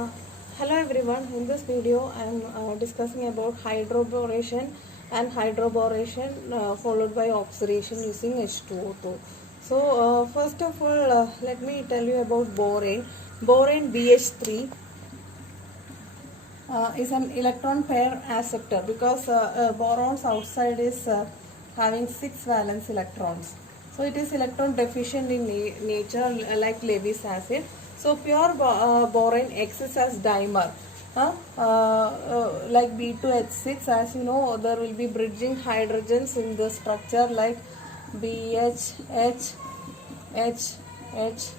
Uh, Hello everyone, in this video I am discussing about hydroboration and hydroboration followed by oxidation using H2O2. So first of all let me tell you about borane. Borane BH3 is an electron pair acceptor because boron's outside is having 6 valence electrons. So it is electron deficient in nature like Lewis acid. So pure borane exists as dimer. Like B2H6, as you know, there will be bridging hydrogens in the structure like BH, H, H, H,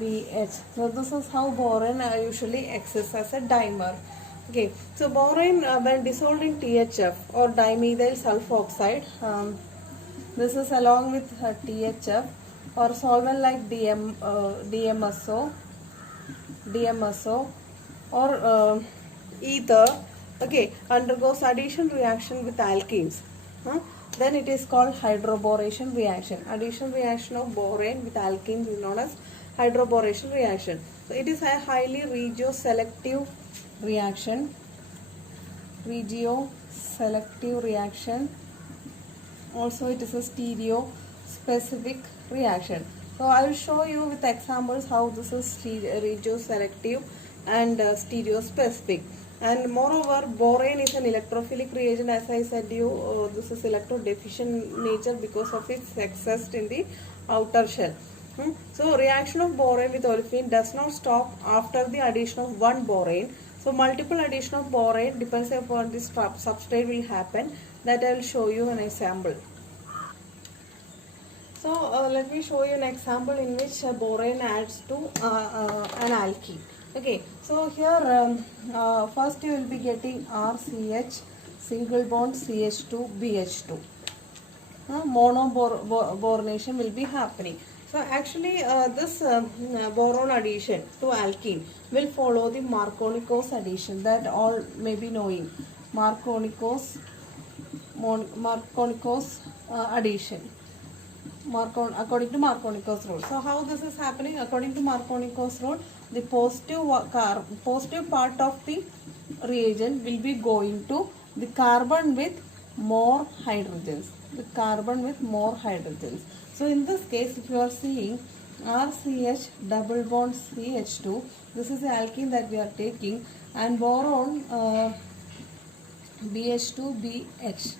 BH. So this is how boron usually exists as a dimer. Okay, so boron when dissolved in THF or dimethyl sulfoxide, this is along with THF or solvent like DMSO or ether, okay, undergoes addition reaction with alkenes. Then it is called hydroboration reaction. Addition reaction of borane with alkenes is known as hydroboration reaction. So it is a highly regioselective reaction. Regioselective reaction. Also it is a stereo specific reaction. So I will show you with examples how this is regioselective and stereo specific. And moreover, borane is an electrophilic reagent. As I said you, this is electrodeficient nature because of its excess in the outer shell. So reaction of borane with olefin does not stop after the addition of one borane. So multiple addition of borane depends upon this substrate will happen. That I will show you an example. So let me show you an example in which borane adds to an alkene. Okay, so here first you will be getting RCH single bond CH2 BH2. Monoboronation will be happening. So actually this boron addition to alkene will follow the Markovnikov addition that all may be knowing. Markovnikov's addition. According to Markovnikov's rule. So how this is happening? According to Markovnikov's rule, the positive part of the reagent will be going to the carbon with more hydrogens. The carbon with more hydrogens. So in this case, if you are seeing RCH double bond CH2, this is the alkene that we are taking, and boron BH2BH.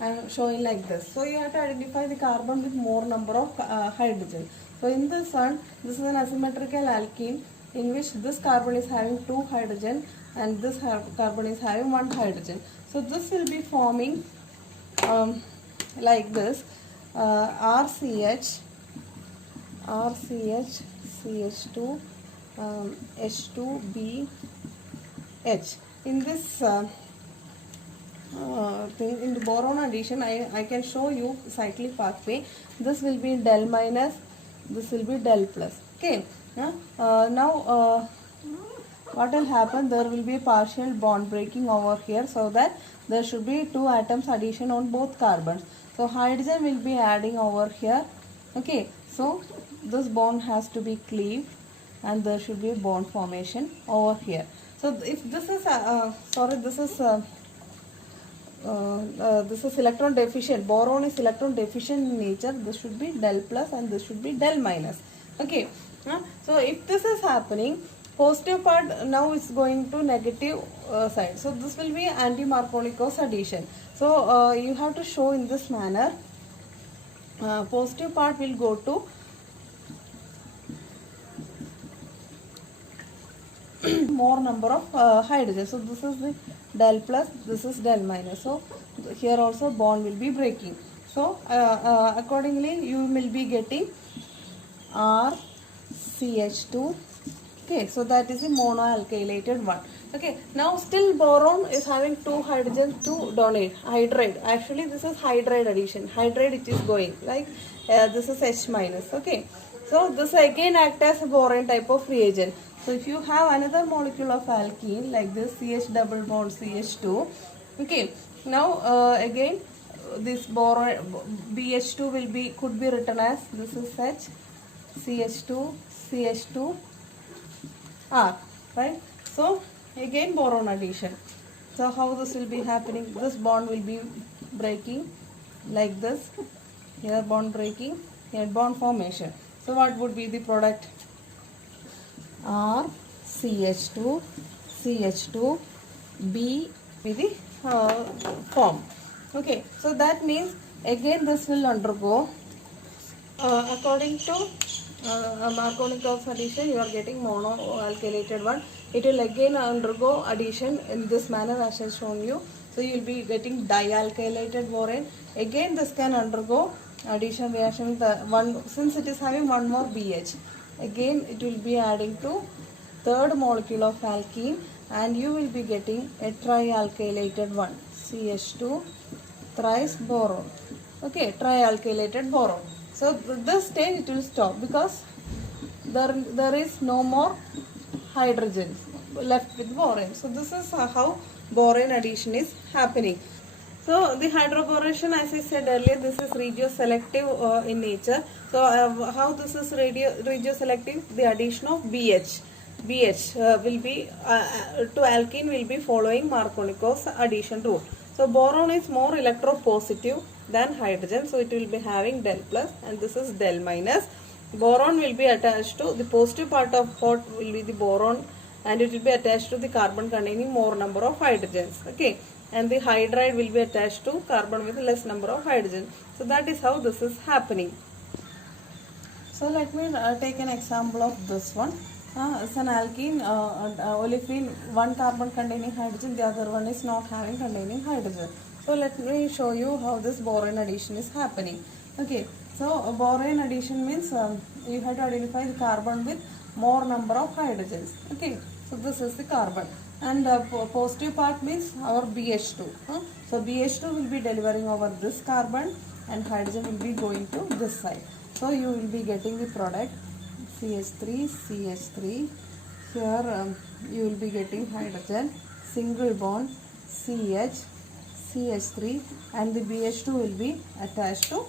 I am showing like this. So you have to identify the carbon with more number of hydrogen. So in this one, this is an asymmetrical alkene in which this carbon is having 2 hydrogen and this carbon is having 1 hydrogen. So this will be forming like this RCH CH2 H2BH. In this in the boron addition, I can show you cyclic pathway. This will be del minus, this will be del plus. Okay. Now what will happen? There will be a partial bond breaking over here, so that there should be 2 atoms addition on both carbons. So hydrogen will be adding over here. Okay. So this bond has to be cleaved and there should be a bond formation over here. So if this is this is electron deficient. Boron is electron deficient in nature. This should be del plus and this should be del minus. Okay. So if this is happening, positive part now is going to negative side. So this will be anti-Markovnikov's addition. So you have to show in this manner. Positive part will go to more number of hydrogen. So this is the del plus, this is del minus. So here also bond will be breaking. So accordingly you will be getting RCH2. Okay, so that is a monoalkylated one. Okay, now still boron is having 2 hydrogens to donate. Hydride. Actually this is hydride addition. Hydride it is going like this is H minus. Okay, so this again act as a boron type of reagent. So if you have another molecule of alkene like this CH double bond CH2, okay, now again this boron BH2 could be written as this is such CH2 CH2 R, right? So again boron addition. So how this will be happening? This bond will be breaking like this. Here bond breaking, here bond formation. So what would be the product? R CH2 CH2 B with the form. Okay, so that means again this will undergo according to Markovnikov addition. You are getting monoalkylated one. It will again undergo addition in this manner as I have shown you. So you will be getting dialkylated borane. Again this can undergo addition reaction with the one, since it is having one more BH. Again it will be adding to third molecule of alkene, and you will be getting a trialkylated one, CH2 thrice boron. Okay, trialkylated boron. So this stage it will stop because there is no more hydrogen left with boron. So this is how boron addition is happening. So the hydroboration, as I said earlier, this is regioselective in nature. So how this is regioselective? The addition of BH. BH will be to alkene will be following Markovnikov's addition rule. So boron is more electropositive than hydrogen, so it will be having del plus, and this is del minus. Boron will be attached to the positive part of what will be the boron, and it will be attached to the carbon containing more number of hydrogens. Okay, and the hydride will be attached to carbon with less number of hydrogen. So that is how this is happening. So let me take an example of this one. It's an alkene, olefin, one carbon containing hydrogen, the other one is not having containing hydrogen. So let me show you how this boron addition is happening. Okay, so boron addition means you have to identify the carbon with more number of hydrogens. Okay, so this is the carbon, and positive part means our BH2. So BH2 will be delivering over this carbon, and hydrogen will be going to this side. So you will be getting the product CH3 CH3. Here you will be getting hydrogen, single bond CH CH3, and the BH2 will be attached to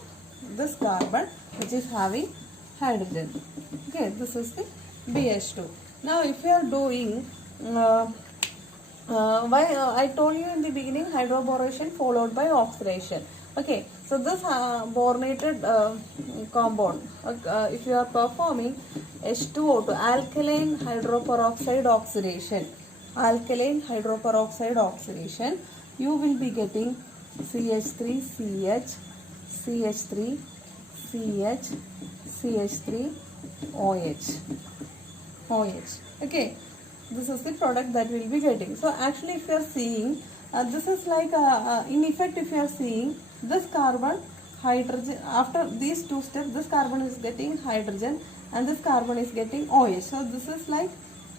this carbon which is having hydrogen. Okay, this is the BH2. Now if you are doing I told you in the beginning, hydroboration followed by oxidation. Okay, so this boronated compound, if you are performing H2O2, alkaline hydroperoxide oxidation, alkaline hydroperoxide oxidation, you will be getting CH3 CH, CH3 CH, CH3 OH, OH. Okay, this is the product that we will be getting. So actually if you are seeing, this is like in effect, if you are seeing this carbon, hydrogen, after these two steps, this carbon is getting hydrogen and this carbon is getting OH. So this is like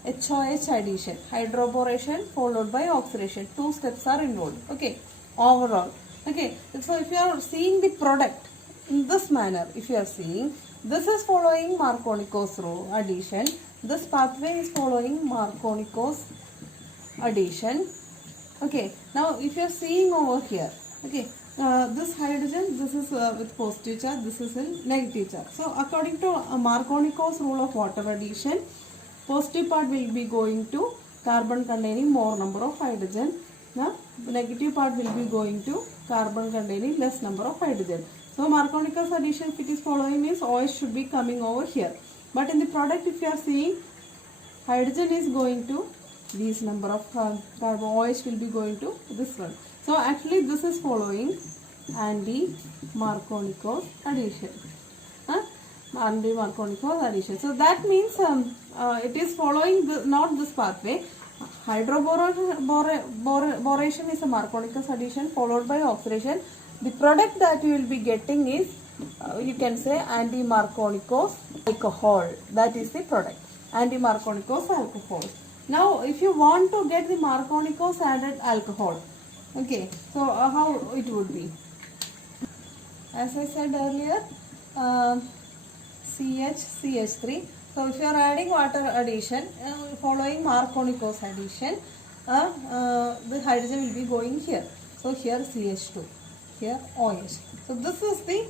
HOH addition, hydroboration followed by oxidation. Two steps are involved. Okay, overall. Okay, so if you are seeing the product in this manner, if you are seeing, this is following Markovnikov's rule addition. This pathway is following Markovnikov's addition. Okay, now if you are seeing over here, okay, this hydrogen, this is with positive charge, this is in negative charge. So according to Markovnikov's rule of water addition, positive part will be going to carbon containing more number of hydrogen. Now the negative part will be going to carbon containing less number of hydrogen. So Markovnikov's addition, if it is following, means OH should be coming over here. But in the product, if you are seeing, hydrogen is going to these number of carbon, OH will be going to this one. So actually this is following anti-Markovnikov addition. Anti-Markovnikov addition. So that means it is following not this pathway. Hydroboration is a Markovnikov addition followed by oxidation. The product that you will be getting is you can say anti-Markovnikov alcohol. That is the product, anti-Markovnikov alcohol. Now if you want to get the Markovnikov added alcohol, okay, so how it would be? As I said earlier, CH3. So if you are adding water addition following Markovnikov's addition, the hydrogen will be going here. So here CH2, here OH. So this is the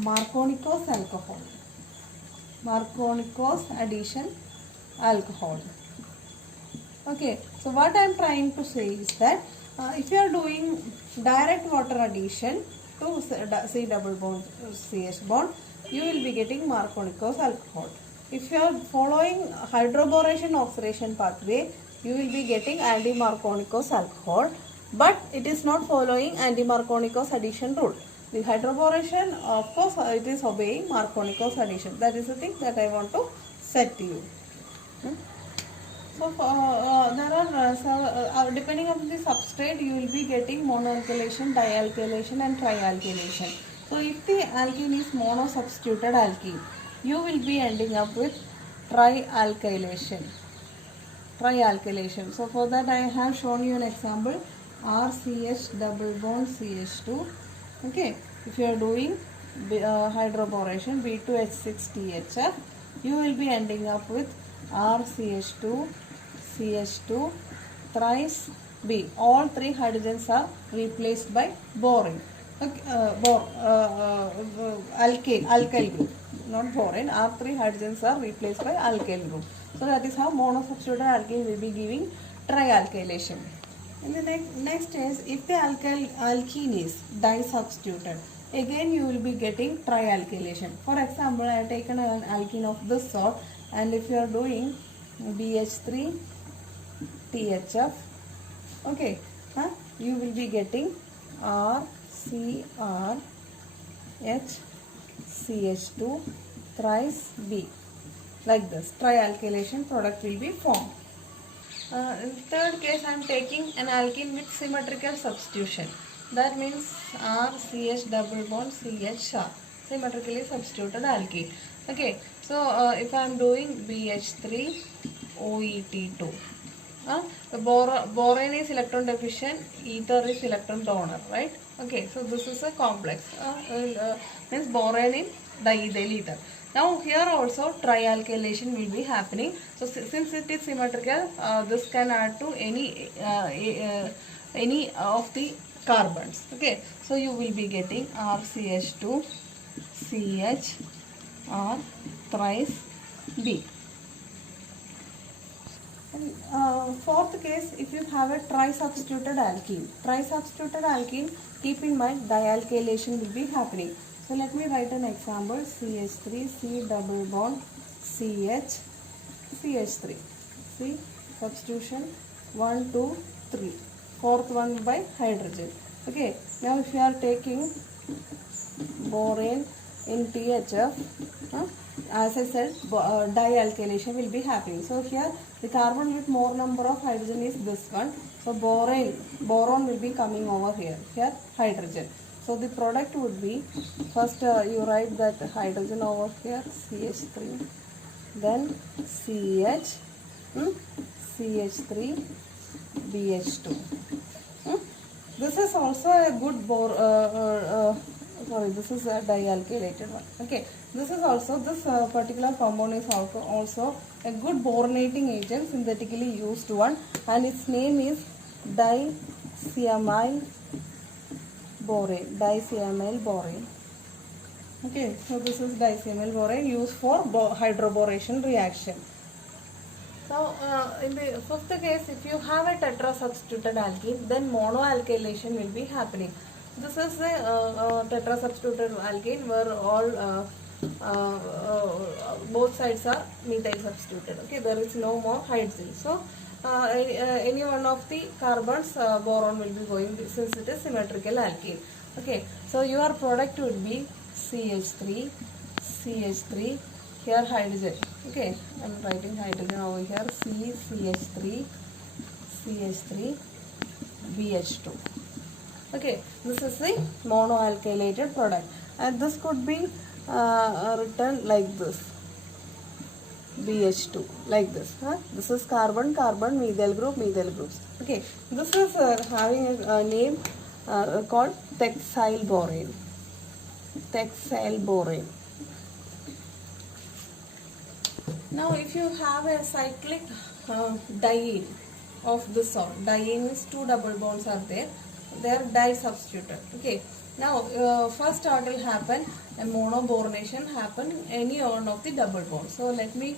Markovnikov's alcohol. Markovnikov's addition alcohol. Okay, so what I am trying to say is that if you are doing direct water addition to C double bond CH bond, you will be getting Markovnikov's alcohol. If you are following hydroboration oxidation pathway, you will be getting anti-Markovnikov's alcohol, but it is not following anti-Markovnikov's addition rule. The hydroboration, of course, it is obeying Markovnikov's addition. That is the thing that I want to set to you. So there are depending on the substrate, you will be getting monoalkylation, dialkylation, and trialkylation. So if the alkene is monosubstituted alkene, you will be ending up with trialkylation. Trialkylation. So for that I have shown you an example, RCH double bond CH2. Okay, if you are doing hydroboration B2H6THF, you will be ending up with RCH2 CH2 thrice B. All three hydrogens are replaced by boron. Okay, alkyl group, not boron. Our three hydrogens are replaced by alkyl group. So that is how monosubstituted alkene will be giving trialkylation. And the next is, if the alkene is disubstituted, again you will be getting trialkylation. For example, I have taken an alkene of this sort, and if you are doing BH3 THF, okay, you will be getting RCRH CH2 thrice B. Like this, trialkylation product will be formed. In third case, I am taking an alkene with symmetrical substitution. That means RCH double bond CHR, symmetrically substituted alkene. Okay, so if I am doing BH3 OET2, the boron is electron deficient, ether is electron donor, right? Okay, so this is a complex, means boron in diethyl ether. Now here also trialkylation will be happening. So since it is symmetrical, this can add to any of the carbons. Okay, so you will be getting RCH2 CHR thrice B. And fourth case, if you have a trisubstituted alkene, keep in mind dialkylation will be happening. So let me write an example, CH3, C double bond, CH, CH3. See, substitution 1, 2, 3. Fourth one by hydrogen. Okay, now if you are taking boron in THF, as I said, dialkylation will be happening. So here the carbon with more number of hydrogen is this one. So boron will be coming over here. Here hydrogen. So the product would be, first you write that hydrogen over here, CH3, then CH, CH3, BH2. This is also a good this is a dialkylated one. Okay, this is also, this particular compound is also a good boronating agent, synthetically used one, and its name is dicyamyl borane. Okay, so this is dicyamyl borane used for hydroboration reaction. So in the fifth case, if you have a tetrasubstituted alkene, then monoalkylation will be happening. This is a tetrasubstituted alkene where all both sides are methyl substituted. Okay, there is no more hydrogen. So any one of the carbons, boron will be going, since it is symmetrical alkene. Okay, so your product would be CH3, CH3, here hydrogen. Okay, I am writing hydrogen over here, CH3, CH3, BH2. Okay, this is the monoalkylated product, and this could be written like this, BH2, like this. This is carbon, carbon, methyl groups. Okay, this is having a name called texyl borane. Now if you have a cyclic diene of this sort, diene means two double bonds are there, they are disubstituted. Okay, now first what will happen, a monoboronation happen any one of the double bonds. So let me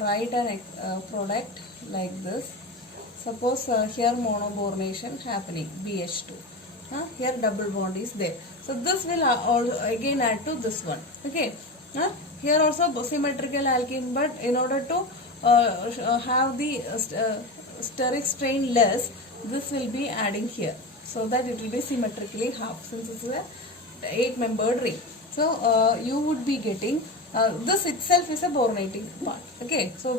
write a product like this, Suppose here monoboronation happening, BH2. Here double bond is there. So this will again add to this one. Okay. Here also symmetrical alkene, but in order to have the steric strain less, this will be adding here, so that it will be symmetrically half, since it's a 8-membered ring. So you would be getting this itself is a boronating part. Okay, so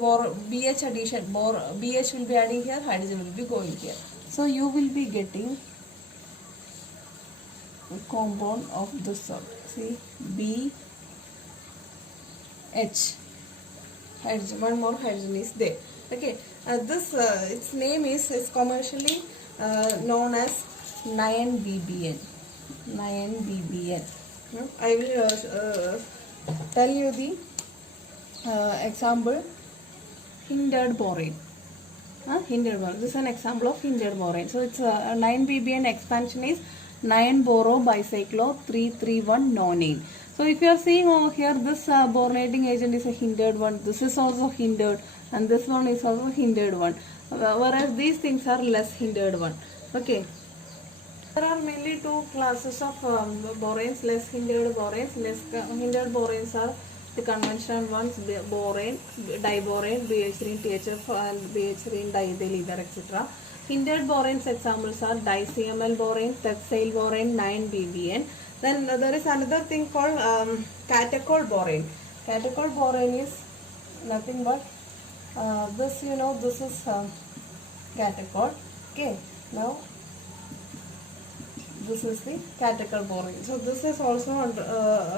BH addition, BH will be adding here, hydrogen will be going here. So you will be getting a compound of this sort. See, BH, hydrogen, one more hydrogen is there. Okay, this its name is commercially known as 9BBN. 9BBN. I will tell you the example. Hindered borane. Hindered borane. This is an example of hindered borane. So its 9BBN expansion is 9-boro-bicyclo 331-nonane. So if you are seeing over here, this boronating agent is a hindered one. This is also hindered, and this one is also hindered one. Whereas these things are less hindered one. Okay. There are mainly two classes of boranes, less hindered boranes. Less hindered boranes are the conventional ones, borane, diborane, BH3, THF, and BH3, diethyl ether, etc. Hindered boranes examples are dicml borane, texyl borane, 9BBN. Then there is another thing called catechol borane. Catechol borane is nothing but this, this is catechol. Okay, now this is the catechol borane. So this is also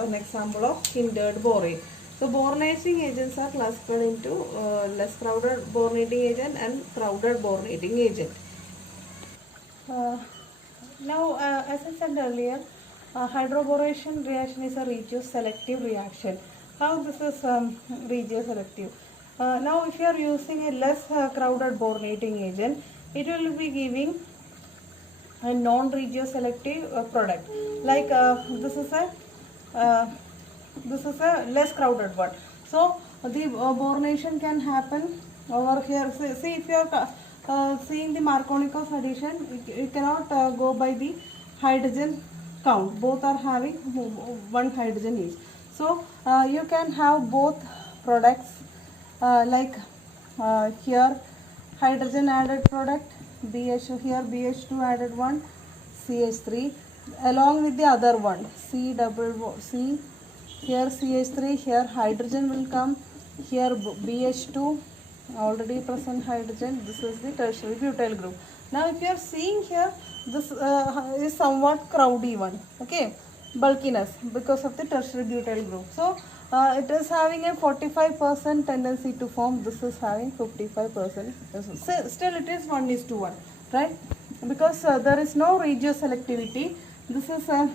an example of hindered borane. So boronating agents are classified into less crowded boronating agent and crowded boronating agent. Now, as I said earlier, hydroboration reaction is a regioselective reaction. How this is regioselective? Now, if you are using a less crowded boronating agent, it will be giving a non-regioselective product. Like this is a less crowded one. So the boronation can happen over here. See, if you are seeing the Markovnikov addition, you cannot go by the hydrogen count. Both are having one hydrogen each. So you can have both products like here hydrogen added product, BH, here BH2 added one, CH3, along with the other one, C, here CH3, here hydrogen will come, here BH2, already present hydrogen, this is the tertiary butyl group. Now if you are seeing here, this is somewhat crowdy one, okay, bulkiness because of the tertiary butyl group. So it is having a 45% tendency to form, this is having 55%. Still it is 1:1, right? Because there is no regioselectivity. This is a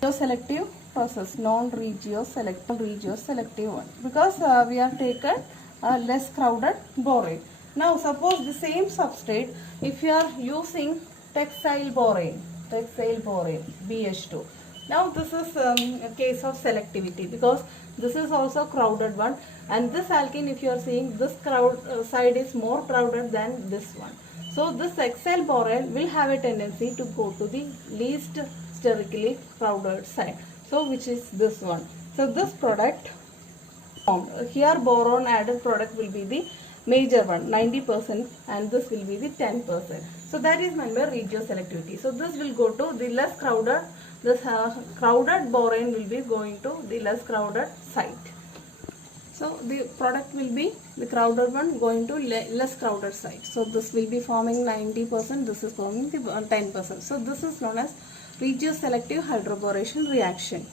regioselective process, non-regioselective one, because we have taken less crowded borane. Now suppose the same substrate, if you are using texyl borane, BH2. Now this is a case of selectivity, because this is also crowded one, and this alkene, if you are seeing, this side is more crowded than this one. So this texyl borane will have a tendency to go to the least sterically crowded side. So which is this one. So this product here boron added product will be the major one, 90%, and this will be the 10%. So that is meant by regioselectivity. So this will go to the less crowded, this crowded borane will be going to the less crowded site. So the product will be the crowded one going to less crowded site. So this will be forming 90%, this is forming the 10%. So this is known as regioselective hydroboration reaction.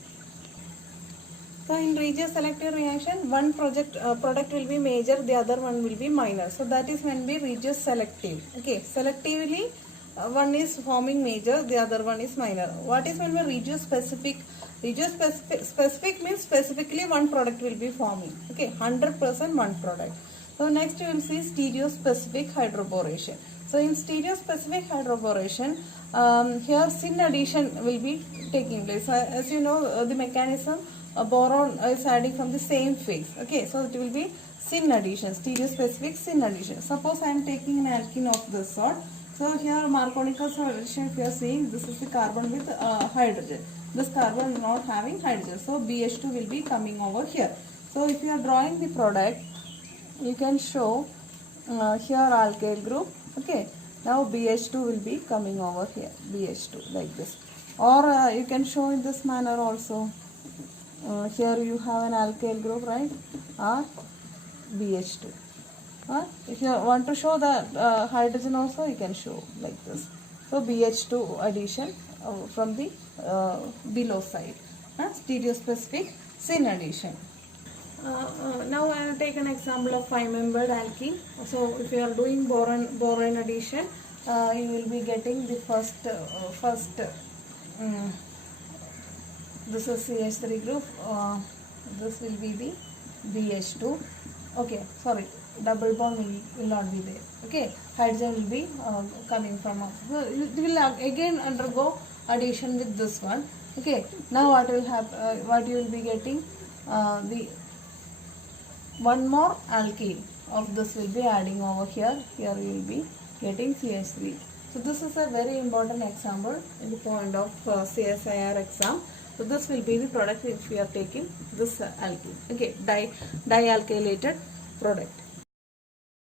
So in regioselective reaction, one product will be major, the other one will be minor. So that is when we regioselective. Okay, selectively one is forming major, the other one is minor. What is when we regiospecific? Regiospecific means specifically one product will be forming. Okay, 100% one product. So next you will see stereospecific hydroboration. So in stereospecific hydroboration, here syn addition will be taking place. As you know, the mechanism, boron is adding from the same phase. Okay, so it will be syn addition, stereospecific syn addition. Suppose I am taking an alkene of this sort. So here Markovnikov solution, if you are seeing, this is the carbon with hydrogen. This carbon is not having hydrogen. So BH2 will be coming over here. So if you are drawing the product, you can show here alkyl group. Okay. Now BH2 will be coming over here. BH2 like this. Or you can show in this manner also. Here you have an alkyl group, right? Or BH2. If you want to show the hydrogen also, you can show like this. So BH2 addition from the below side. Stereospecific syn addition. Now I will take an example of 5-membered alkene. So if you are doing boron addition, you will be getting the first this is CH3 group. This will be the BH2. Okay, sorry, double bond will not be there. Okay, hydrogen will be coming from up. So it will again undergo addition with this one. Okay, now what will happen? What you will be getting? The one more alkene of this will be adding over here. Here you will be getting CH3. So this is a very important example in the point of CSIR exam. So this will be the product if we are taking this alkene. Okay, dialkylated product.